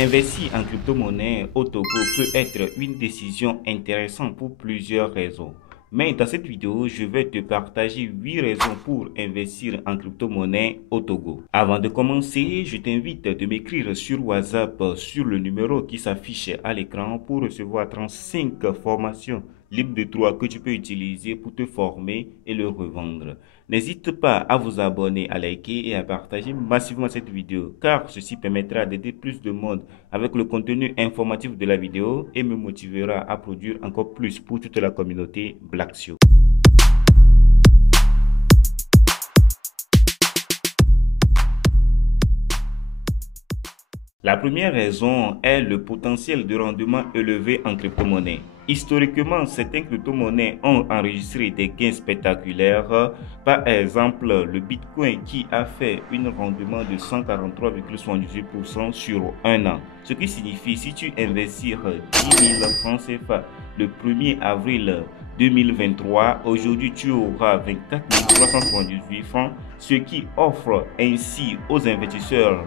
Investir en crypto-monnaie au Togo peut être une décision intéressante pour plusieurs raisons. Mais dans cette vidéo, je vais te partager 8 raisons pour investir en crypto-monnaie au Togo. Avant de commencer, je t'invite de m'écrire sur WhatsApp sur le numéro qui s'affiche à l'écran pour recevoir 35 formations libres de droit que tu peux utiliser pour te former et le revendre. N'hésite pas à vous abonner, à liker et à partager massivement cette vidéo car ceci permettra d'aider plus de monde avec le contenu informatif de la vidéo et me motivera à produire encore plus pour toute la communauté Blacksio. La première raison est le potentiel de rendement élevé en crypto-monnaie. Historiquement, certaines crypto-monnaies ont enregistré des gains spectaculaires. Par exemple, le Bitcoin qui a fait un rendement de 143,78% sur un an. Ce qui signifie si tu investis 10 000 francs CFA le 1er avril 2023, aujourd'hui tu auras 24 378 francs, ce qui offre ainsi aux investisseurs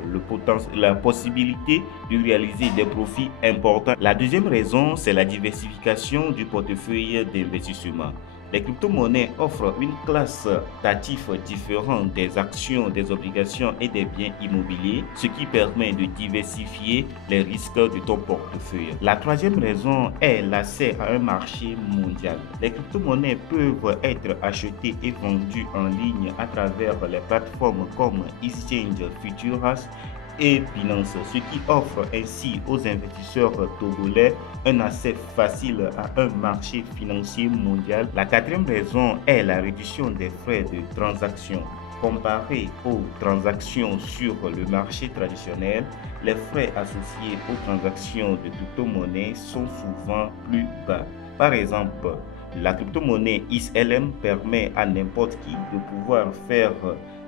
la possibilité de réaliser des profits importants. La deuxième raison, c'est la diversification du portefeuille d'investissement. Les crypto-monnaies offrent une classe d'actifs différents des actions, des obligations et des biens immobiliers, ce qui permet de diversifier les risques de ton portefeuille. La troisième raison est l'accès à un marché mondial. Les crypto-monnaies peuvent être achetées et vendues en ligne à travers les plateformes comme Exchange, Futuras et Binance, ce qui offre ainsi aux investisseurs togolais un accès facile à un marché financier mondial. La quatrième raison est la réduction des frais de transaction. Comparé aux transactions sur le marché traditionnel, les frais associés aux transactions de crypto-monnaie sont souvent plus bas. Par exemple, la crypto-monnaie XLM permet à n'importe qui de pouvoir faire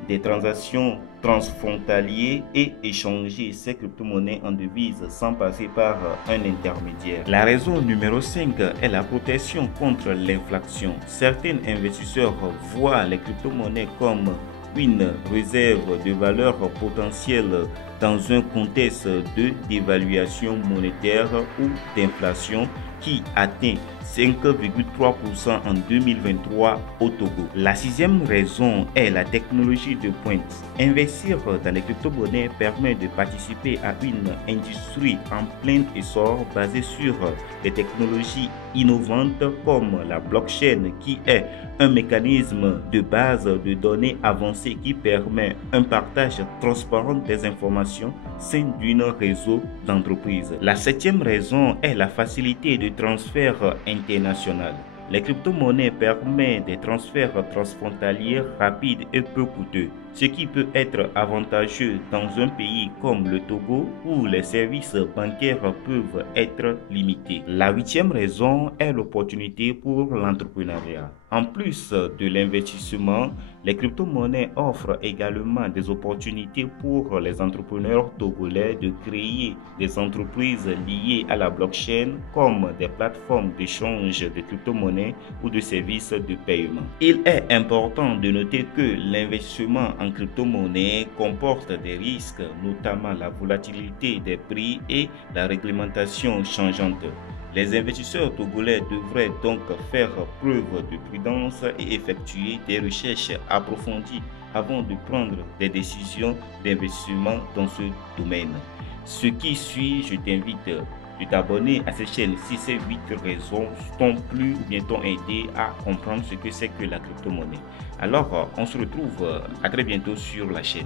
des transactions transfrontalières et échanger ces crypto-monnaies en devises sans passer par un intermédiaire. La raison numéro 5 est la protection contre l'inflation. Certains investisseurs voient les crypto-monnaies comme une réserve de valeur potentielle dans un contexte de dévaluation monétaire ou d'inflation qui atteint 5,3% en 2023 au Togo. La sixième raison est la technologie de pointe. Investir dans les crypto-monnaies permet de participer à une industrie en plein essor basée sur des technologies innovantes comme la blockchain qui est un mécanisme de base de données avancées qui permet un partage transparent des informations sein d'un réseau d'entreprises. La septième raison est la facilité de transfert international. Les crypto-monnaies permettent des transferts transfrontaliers rapides et peu coûteux, ce qui peut être avantageux dans un pays comme le Togo où les services bancaires peuvent être limités. La huitième raison est l'opportunité pour l'entrepreneuriat. En plus de l'investissement, les crypto-monnaies offrent également des opportunités pour les entrepreneurs togolais de créer des entreprises liées à la blockchain comme des plateformes d'échange de crypto-monnaies ou de services de paiement. Il est important de noter que l'investissement en crypto-monnaie comporte des risques, notamment la volatilité des prix et la réglementation changeante. Les investisseurs togolais devraient donc faire preuve de prudence et effectuer des recherches approfondies avant de prendre des décisions d'investissement dans ce domaine. Ce qui suit, je t'invite de t'abonner à cette chaîne si ces 8 raisons t'ont plu ou bien t'ont aidé à comprendre ce que c'est que la crypto-monnaie. Alors, on se retrouve à très bientôt sur la chaîne.